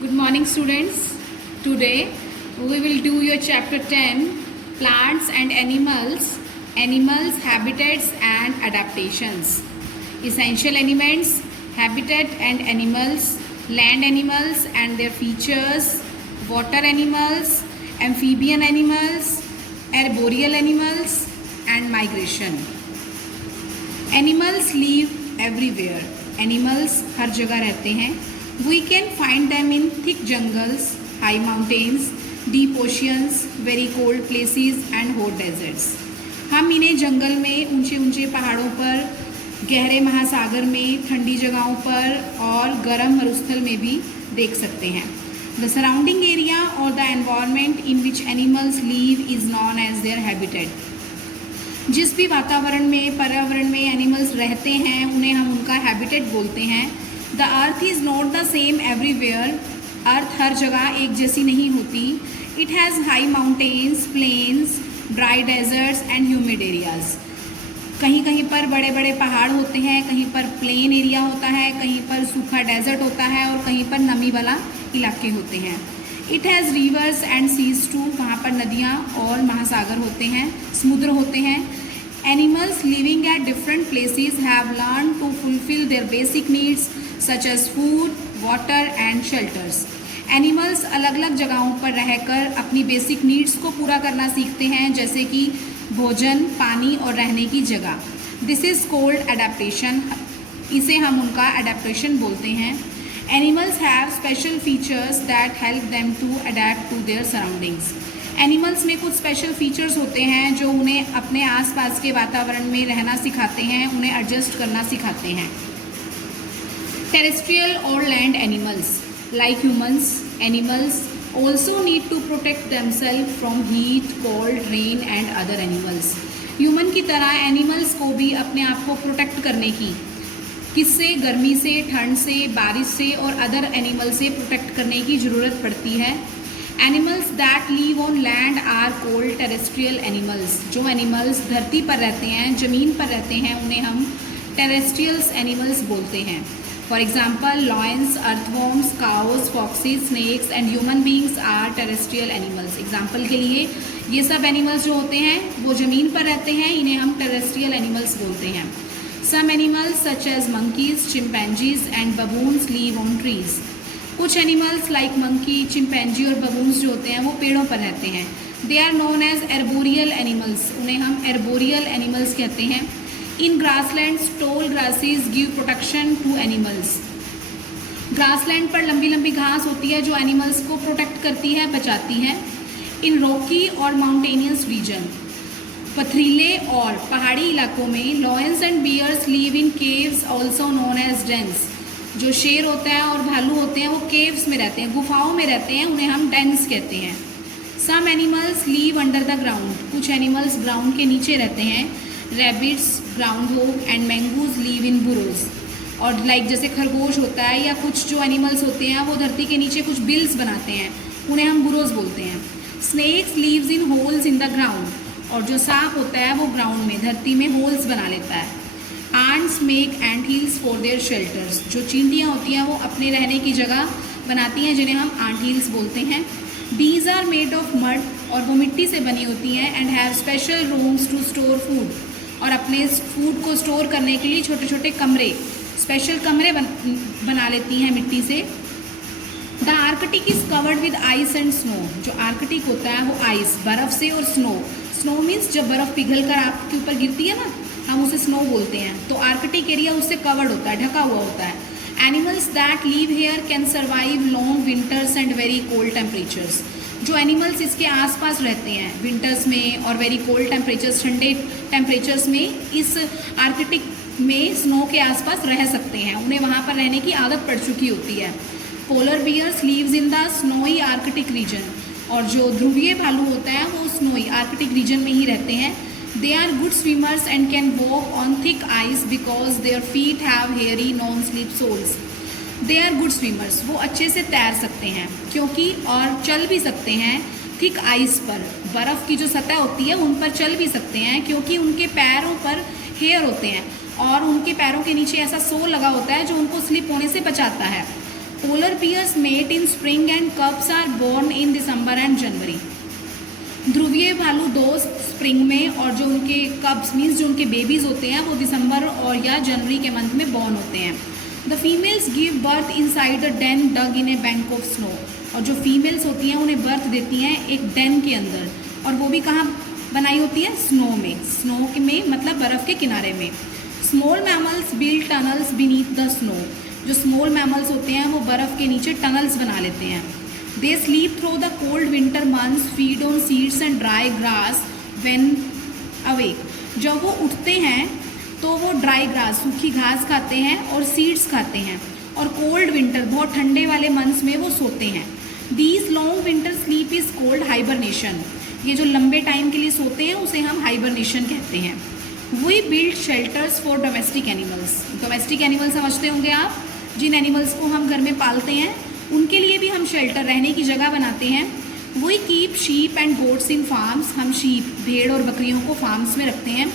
Good morning, students. Today we will do your chapter 10, Plants and Animals, Animals, Habitats and Adaptations. Essential elements, habitat and animals, land animals and their features, water animals, amphibian animals, arboreal animals and migration. Animals live everywhere. Animals हर जगह रहते हैं. We can find them in thick jungles, high mountains, deep oceans, very cold places and hot deserts. हम इन्हें जंगल में, ऊंचे ऊंचे पहाड़ों पर, गहरे महासागर में, ठंडी जगहों पर और गर्म मरुस्थल में भी देख सकते हैं. The surrounding area or the environment in which animals live is known as their habitat. जिस भी वातावरण में, पर्यावरण में एनिमल्स रहते हैं उन्हें हम उनका हैबिटेट बोलते हैं. The earth is not the same everywhere. Earth हर जगह एक जैसी नहीं होती. It has high mountains, plains, dry deserts and humid areas. कहीं कहीं पर बड़े बड़े पहाड़ होते हैं, कहीं पर प्लेन एरिया होता है, कहीं पर सूखा डेजर्ट होता है और कहीं पर नमी वाला इलाके होते हैं. It has rivers and seas too. वहाँ पर नदियाँ और महासागर होते हैं, समुद्र होते हैं. Animals living at different places have learn to fulfil their basic needs such as food, water and shelters. Animals अलग अलग जगहों पर रहकर अपनी बेसिक नीड्स को पूरा करना सीखते हैं, जैसे कि भोजन, पानी और रहने की जगह. This is called adaptation. इसे हम उनका एडेप्टेशन बोलते हैं. Animals have special features that help them to adapt to their surroundings. Animals में कुछ स्पेशल फीचर्स होते हैं जो उन्हें अपने आसपास के वातावरण में रहना सिखाते हैं, उन्हें एडजस्ट करना सिखाते हैं. टेरेस्ट्रियल और land animals like humans, animals also need to protect themselves from heat, cold, rain and other animals. Human की तरह एनिमल्स को भी अपने आप को प्रोटेक्ट करने की, किससे, गर्मी से, ठंड से, बारिश से और अदर एनिमल से प्रोटेक्ट करने की ज़रूरत पड़ती है. Animals that live on land are called terrestrial animals. जो एनिमल्स धरती पर रहते हैं, ज़मीन पर रहते हैं, उन्हें हम टेरेस्ट्रियल्स एनिमल्स बोलते हैं. For example lions, earthworms, cows, foxes, snakes and human beings are terrestrial animals. Example के लिए ये सब एनिमल्स जो होते हैं वो ज़मीन पर रहते हैं, इन्हें हम टेरेस्ट्रियल एनिमल्स बोलते हैं. Some animals such as monkeys, chimpanzees and baboons live on trees. कुछ एनिमल्स लाइक मंकी, चिंपैंजी और बबून्स जो होते हैं वो पेड़ों पर रहते हैं. They are known as arboreal animals. उन्हें हम एर्बोरियल एनिमल्स कहते हैं. In grasslands tall grasses give protection to animals. Grassland पर लंबी लंबी घास होती है जो एनिमल्स को प्रोटेक्ट करती है, बचाती है. इन रॉकी और माउंटेनियस रीजन, पथरीले और पहाड़ी इलाकों में lions and bears live in caves also known as dens. जो शेर होता है और भालू होते हैं वो केव्स में रहते हैं, गुफाओं में रहते हैं, उन्हें हम डेंस कहते हैं. Some animals live under the ground. कुछ एनिमल्स ग्राउंड के नीचे रहते हैं. Rabbits, ground hog and mongoose live in burrows. और लाइक जैसे खरगोश होता है या कुछ जो एनिमल्स होते हैं वो धरती के नीचे कुछ बिल्स बनाते हैं, उन्हें हम बुरोज बोलते हैं. Snakes lives in holes in the ground. और जो सांप होता है वो ग्राउंड में, धरती में होल्स बना लेता है. Ants make ant hills for their shelters. जो चींटियाँ होती हैं वो अपने रहने की जगह बनाती हैं, जिन्हें हम आंट हिल्स बोलते हैं. Bees are made of mud. और वो मिट्टी से बनी होती हैं. And have special rooms to store food. और अपने फूड को स्टोर करने के लिए छोटे छोटे कमरे, स्पेशल कमरे बना लेती हैं मिट्टी से. The Arctic is covered with ice and snow. जो आर्कटिक होता है वो आइस, बर्फ़ से, और स्नो. स्नो मीन्स जब बर्फ़ पिघल कर आपके ऊपर गिरती है ना, हम उसे स्नो बोलते हैं. तो आर्कटिक एरिया उससे कवर्ड होता है, ढका हुआ होता है. Animals that live here can survive long winters and very cold temperatures. जो एनिमल्स इसके आसपास रहते हैं विंटर्स में और वेरी कोल्ड टेम्परेचर्स, ठंडे टेम्परेचर्स में, इस आर्कटिक में स्नो के आसपास रह सकते हैं. उन्हें वहाँ पर रहने की आदत पड़ चुकी होती है. Polar bears lives in the snowy Arctic region. और जो ध्रुवीय भालू होता है वो स्नोई आर्कटिक रीजन में ही रहते हैं. They are good swimmers and can walk on thick ice because their feet have hairy non slip soles. They are good swimmers. वो अच्छे से तैर सकते हैं क्योंकि, और चल भी सकते हैं थिक आइस पर. बर्फ़ की जो सतह होती है उन पर चल भी सकते हैं क्योंकि उनके पैरों पर हेयर होते हैं और उनके पैरों के नीचे ऐसा सोल लगा होता है जो उनको स्लिप होने से बचाता है. Polar bears mate in spring and cubs are born in December and January. ध्रुवीय भालू दोस्त स्प्रिंग में और जो उनके कब्स मीन्स जो उनके बेबीज होते हैं वो दिसंबर और या जनवरी के मंथ में बॉर्न होते हैं। The females give birth inside a den dug in a bank of snow. और जो फीमेल्स होती हैं उन्हें बर्थ देती हैं एक डेन के अंदर, और वो भी कहाँ बनाई होती है? स्नो में। स्नो में मतलब बर्फ़ के किनारे में। Small mammals build tunnels beneath the snow. जो स्मॉल मैमल्स होते हैं वो बर्फ़ के नीचे टनल्स बना लेते हैं। They sleep through the cold winter months, feed on seeds and dry grass when awake. जब वो उठते हैं तो वो ड्राई ग्रास सूखी घास खाते हैं और सीड्स खाते हैं, और कोल्ड विंटर बहुत ठंडे वाले मंथ्स में वो सोते हैं। These long winter sleep is cold hibernation. ये जो लंबे टाइम के लिए सोते हैं उसे हम हाइबरनेशन कहते हैं। We build shelters for domestic animals. Domestic animal समझते होंगे आप, जिन एनिमल्स को हम घर में पालते हैं उनके लिए भी हम शेल्टर, रहने की जगह बनाते हैं। We keep sheep and goats in farms. हम शीप, भेड़ और बकरियों को फार्म्स में रखते हैं।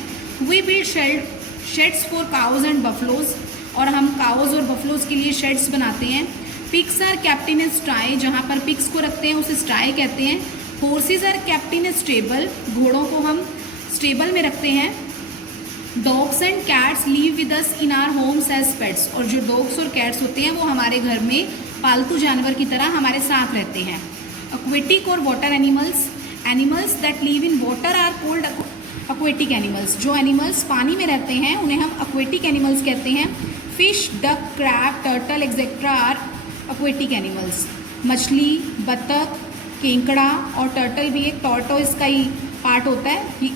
We build sheds for cows and buffaloes. और हम काउज और बफलोज के लिए शेड्स बनाते हैं। Pigs are kept in sty. जहाँ पर पिग्स को रखते हैं उसे स्टाई कहते हैं। Horses are kept in stable. घोड़ों को हम स्टेबल में रखते हैं। Dogs and cats live with us in our homes as pets. और जो डॉग्स और कैट्स होते हैं वो हमारे घर में पालतू जानवर की तरह हमारे साथ रहते हैं। एक्वेटिक और water animals. Animals that live in water are called aquatic animals. जो एनिमल्स पानी में रहते हैं उन्हें हम एक्वेटिक एनिमल्स कहते हैं। Fish, duck, crab, turtle etcetera are aquatic animals. मछली, बतख, केंकड़ा और टर्टल भी एक टॉर्टोइस का ही पार्ट होता है।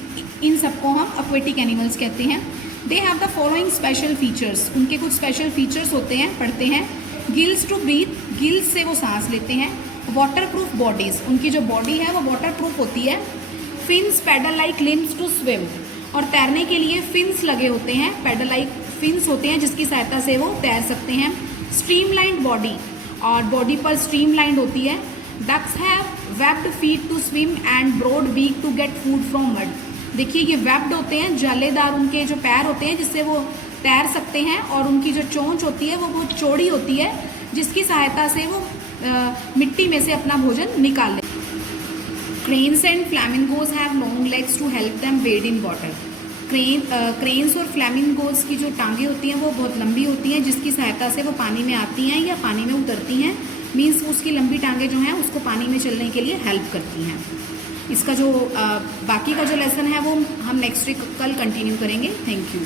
इन सबको हम एक्वेटिक एनिमल्स कहते हैं। They have the following special features. उनके कुछ स्पेशल फीचर्स होते हैं, पढ़ते हैं। Gills to breathe. गिल्स से वो सांस लेते हैं। Water proof bodies. उनकी जो बॉडी है वो वाटर प्रूफ होती है। Fins paddle like limbs to swim. और तैरने के लिए फिन्स लगे होते हैं, पैडल लाइक फिन्स होते हैं जिसकी सहायता से वो तैर सकते हैं। स्ट्रीमलाइंड बॉडी, और बॉडी पर स्ट्रीमलाइंड होती है। Ducks have webbed feet to swim and broad beak to get food from mud. देखिए ये वेब्ड होते हैं, जालेदार उनके जो पैर होते हैं जिससे वो तैर सकते हैं, और उनकी जो चोंच होती है वो बहुत चौड़ी होती है जिसकी सहायता से वो मिट्टी में से अपना भोजन निकाल लेते हैं। Cranes and flamingos have long legs to help them wade in water. Cranes और फ्लैमिंगोज की जो टांगें होती हैं वो बहुत लंबी होती हैं जिसकी सहायता से वो पानी में आती हैं या पानी में उतरती हैं। मीन्स उसकी लंबी टांगें जो हैं उसको पानी में चलने के लिए हेल्प करती हैं। इसका जो बाकी का जो लेसन है वो हम नेक्स्ट वीक कल कंटिन्यू करेंगे। Thank you.